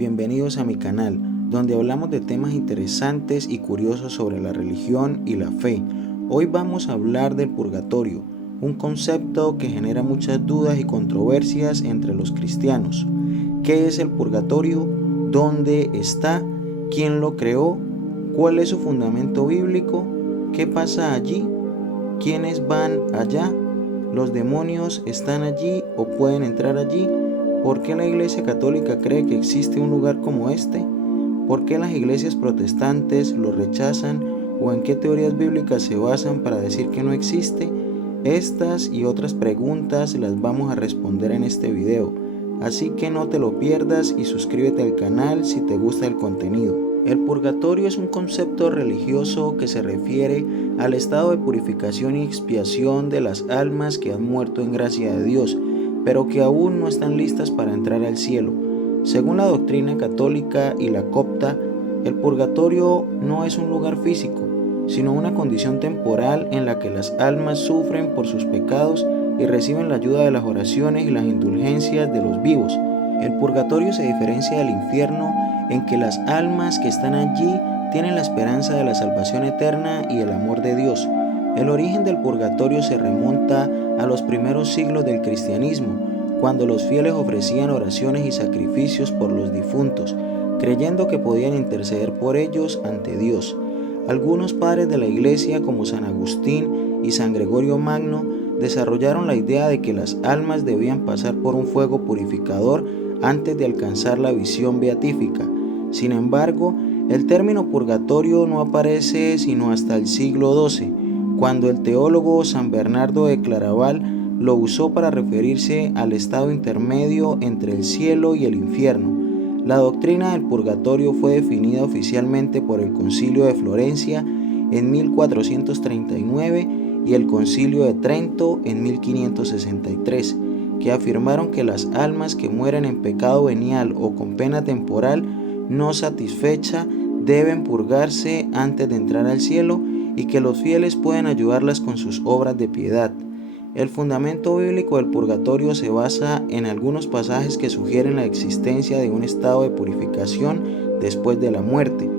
bienvenidos a mi canal, donde hablamos de temas interesantes y curiosos sobre la religión y la fe. Hoy vamos a hablar del purgatorio, un concepto que genera muchas dudas y controversias entre los cristianos. ¿Qué es el purgatorio? ¿Dónde está? ¿Quién lo creó? ¿Cuál es su fundamento bíblico? ¿Qué pasa allí? ¿Quiénes van allá? ¿Los demonios están allí o pueden entrar allí? ¿Por qué la Iglesia Católica cree que existe un lugar como este? ¿Por qué las iglesias protestantes lo rechazan o en qué teorías bíblicas se basan para decir que no existe? Estas y otras preguntas las vamos a responder en este video, así que no te lo pierdas y suscríbete al canal si te gusta el contenido. El purgatorio es un concepto religioso que se refiere al estado de purificación y expiación de las almas que han muerto en gracia de Dios, pero que aún no están listas para entrar al cielo. Según la doctrina católica y la copta, el purgatorio no es un lugar físico, sino una condición temporal en la que las almas sufren por sus pecados y reciben la ayuda de las oraciones y las indulgencias de los vivos. El purgatorio se diferencia del infierno en que las almas que están allí tienen la esperanza de la salvación eterna y el amor de Dios. El origen del purgatorio se remonta a los primeros siglos del cristianismo, cuando los fieles ofrecían oraciones y sacrificios por los difuntos, creyendo que podían interceder por ellos ante Dios. Algunos padres de la iglesia, como San Agustín y San Gregorio Magno, desarrollaron la idea de que las almas debían pasar por un fuego purificador antes de alcanzar la visión beatífica. Sin embargo, el término purgatorio no aparece sino hasta el siglo XII, cuando el teólogo San Bernardo de Claraval lo usó para referirse al estado intermedio entre el cielo y el infierno. La doctrina del purgatorio fue definida oficialmente por el Concilio de Florencia en 1439 y el Concilio de Trento en 1563, que afirmaron que las almas que mueren en pecado venial o con pena temporal no satisfecha deben purgarse antes de entrar al cielo y que los fieles pueden ayudarlas con sus obras de piedad. El fundamento bíblico del purgatorio se basa en algunos pasajes que sugieren la existencia de un estado de purificación después de la muerte.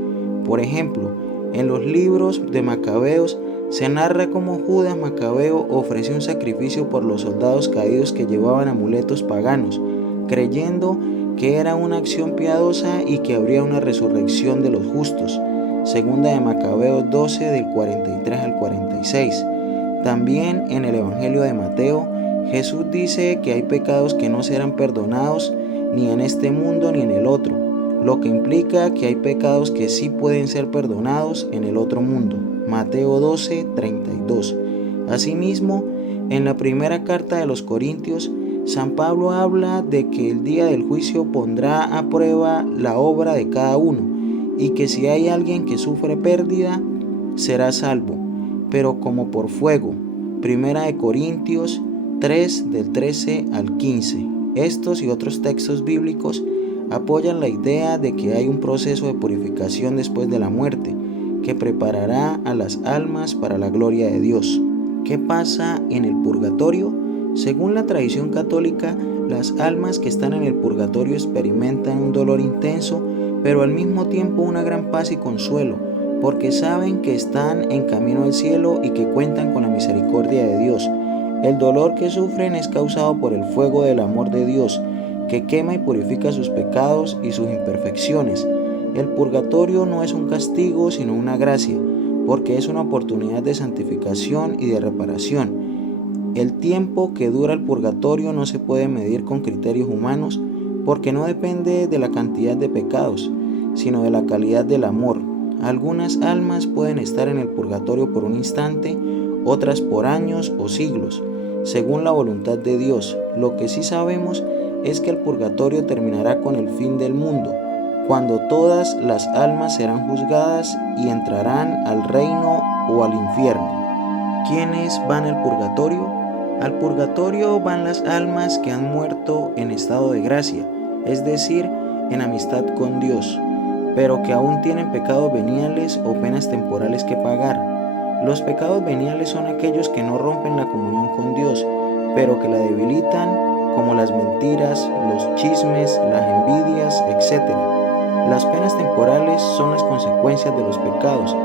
Por ejemplo, en los libros de Macabeos se narra cómo Judas Macabeo ofreció un sacrificio por los soldados caídos que llevaban amuletos paganos, creyendo que era una acción piadosa y que habría una resurrección de los justos. Segunda de Macabeos 12 del 43 al 46. También en el Evangelio de Mateo, Jesús dice que hay pecados que no serán perdonados ni en este mundo ni en el otro, lo que implica que hay pecados que sí pueden ser perdonados en el otro mundo. Mateo 12, 32. Asimismo, en la primera carta de los Corintios, San Pablo habla de que el día del juicio pondrá a prueba la obra de cada uno y que si hay alguien que sufre pérdida, será salvo, pero como por fuego. Primera de Corintios 3 del 13 al 15. Estos y otros textos bíblicos apoyan la idea de que hay un proceso de purificación después de la muerte, que preparará a las almas para la gloria de Dios. ¿Qué pasa en el purgatorio? Según la tradición católica, las almas que están en el purgatorio experimentan un dolor intenso, pero al mismo tiempo una gran paz y consuelo, porque saben que están en camino al cielo y que cuentan con la misericordia de Dios. El dolor que sufren es causado por el fuego del amor de Dios, que quema y purifica sus pecados y sus imperfecciones. El purgatorio no es un castigo, sino una gracia, porque es una oportunidad de santificación y de reparación. El tiempo que dura el purgatorio no se puede medir con criterios humanos, porque no depende de la cantidad de pecados, sino de la calidad del amor. Algunas almas pueden estar en el purgatorio por un instante, otras por años o siglos, según la voluntad de Dios. Lo que sí sabemos es que el purgatorio terminará con el fin del mundo, cuando todas las almas serán juzgadas y entrarán al reino o al infierno. ¿Quiénes van al purgatorio? Al purgatorio van las almas que han muerto en estado de gracia, es decir, en amistad con Dios, pero que aún tienen pecados veniales o penas temporales que pagar. Los pecados veniales son aquellos que no rompen la comunión con Dios, pero que la debilitan, como las mentiras, los chismes, las envidias, etc. Las penas temporales son las consecuencias de los pecados,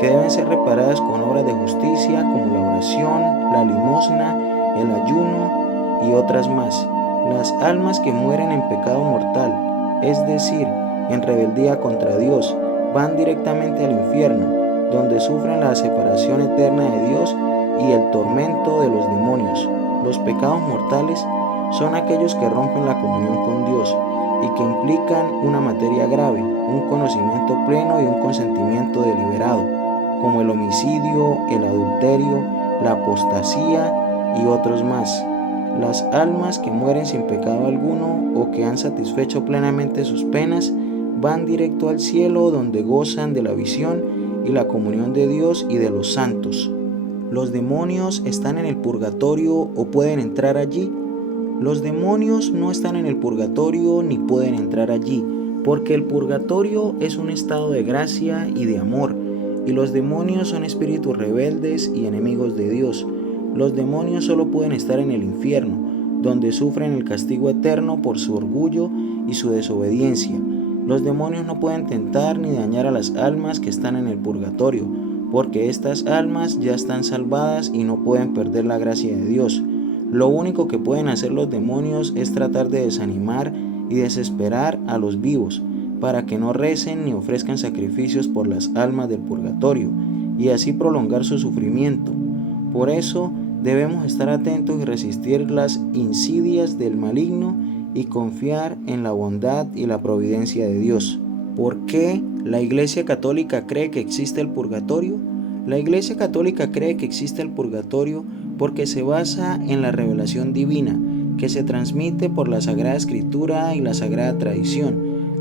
que deben ser reparadas con obras de justicia como la oración, la limosna, el ayuno y otras más. Las almas que mueren en pecado mortal, es decir, en rebeldía contra Dios, van directamente al infierno, donde sufren la separación eterna de Dios y el tormento de los demonios. Los pecados mortales son aquellos que rompen la comunión con Dios y que implican una materia grave, un conocimiento pleno y un consentimiento deliberado, como el homicidio, el adulterio, la apostasía y otros más. Las almas que mueren sin pecado alguno o que han satisfecho plenamente sus penas van directo al cielo, donde gozan de la visión y la comunión de Dios y de los santos. ¿Los demonios están en el purgatorio o pueden entrar allí? Los demonios no están en el purgatorio ni pueden entrar allí, porque el purgatorio es un estado de gracia y de amor, y los demonios son espíritus rebeldes y enemigos de Dios. Los demonios solo pueden estar en el infierno, donde sufren el castigo eterno por su orgullo y su desobediencia. Los demonios no pueden tentar ni dañar a las almas que están en el purgatorio, porque estas almas ya están salvadas y no pueden perder la gracia de Dios. Lo único que pueden hacer los demonios es tratar de desanimar y desesperar a los vivos, para que no recen ni ofrezcan sacrificios por las almas del purgatorio, y así prolongar su sufrimiento. Por eso debemos estar atentos y resistir las insidias del maligno y confiar en la bondad y la providencia de Dios. ¿Por qué la Iglesia Católica cree que existe el purgatorio? La Iglesia Católica cree que existe el purgatorio porque se basa en la revelación divina, que se transmite por la Sagrada Escritura y la Sagrada Tradición.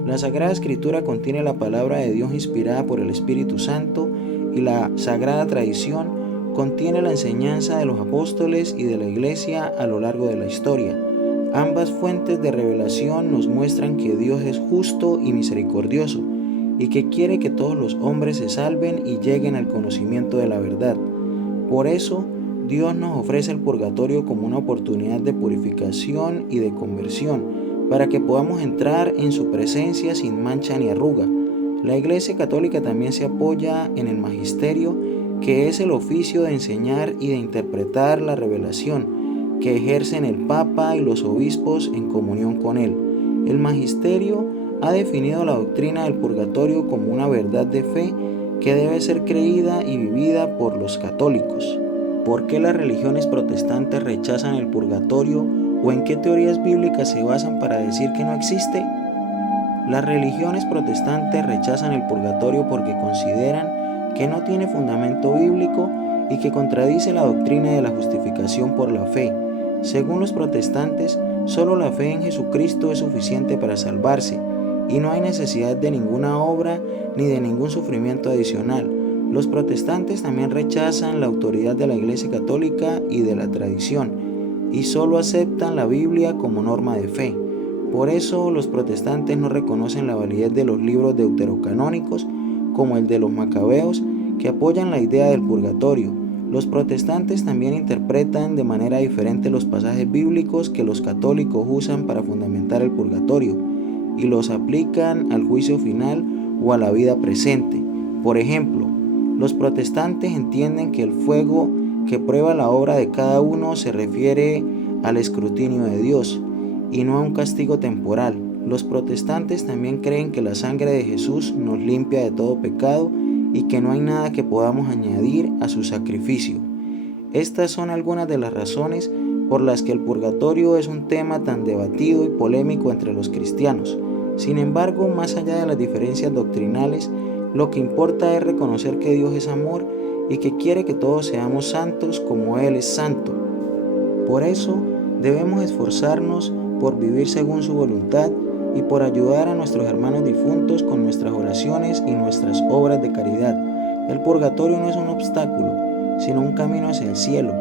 La Sagrada Escritura contiene la palabra de Dios inspirada por el Espíritu Santo, y la Sagrada Tradición contiene la enseñanza de los apóstoles y de la Iglesia a lo largo de la historia. Ambas fuentes de revelación nos muestran que Dios es justo y misericordioso, y que quiere que todos los hombres se salven y lleguen al conocimiento de la verdad. Por eso, Dios nos ofrece el purgatorio como una oportunidad de purificación y de conversión, para que podamos entrar en su presencia sin mancha ni arruga. La Iglesia Católica también se apoya en el magisterio, que es el oficio de enseñar y de interpretar la revelación, que ejercen el Papa y los obispos en comunión con él. El magisterio ha definido la doctrina del purgatorio como una verdad de fe que debe ser creída y vivida por los católicos. ¿Por qué las religiones protestantes rechazan el purgatorio o en qué teorías bíblicas se basan para decir que no existe? Las religiones protestantes rechazan el purgatorio porque consideran que no tiene fundamento bíblico y que contradice la doctrina de la justificación por la fe. Según los protestantes, solo la fe en Jesucristo es suficiente para salvarse, y no hay necesidad de ninguna obra ni de ningún sufrimiento adicional. Los protestantes también rechazan la autoridad de la Iglesia Católica y de la tradición, y solo aceptan la Biblia como norma de fe. Por eso los protestantes no reconocen la validez de los libros deuterocanónicos, como el de los Macabeos, que apoyan la idea del purgatorio. Los protestantes también interpretan de manera diferente los pasajes bíblicos que los católicos usan para fundamentar el purgatorio, y los aplican al juicio final o a la vida presente. Por ejemplo, los protestantes entienden que el fuego que prueba la obra de cada uno se refiere al escrutinio de Dios y no a un castigo temporal. Los protestantes también creen que la sangre de Jesús nos limpia de todo pecado y que no hay nada que podamos añadir a su sacrificio. Estas son algunas de las razones por las que el purgatorio es un tema tan debatido y polémico entre los cristianos. Sin embargo, más allá de las diferencias doctrinales, lo que importa es reconocer que Dios es amor y que quiere que todos seamos santos como Él es santo. Por eso, debemos esforzarnos por vivir según su voluntad y por ayudar a nuestros hermanos difuntos con nuestras oraciones y nuestras obras de caridad. El purgatorio no es un obstáculo, sino un camino hacia el cielo,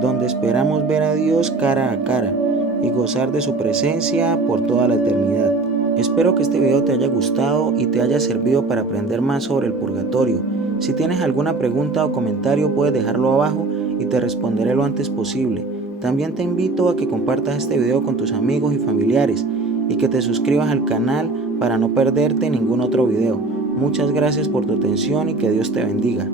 donde esperamos ver a Dios cara a cara y gozar de su presencia por toda la eternidad. Espero que este video te haya gustado y te haya servido para aprender más sobre el purgatorio. Si tienes alguna pregunta o comentario, puedes dejarlo abajo y te responderé lo antes posible. También te invito a que compartas este video con tus amigos y familiares y que te suscribas al canal para no perderte ningún otro video. Muchas gracias por tu atención y que Dios te bendiga.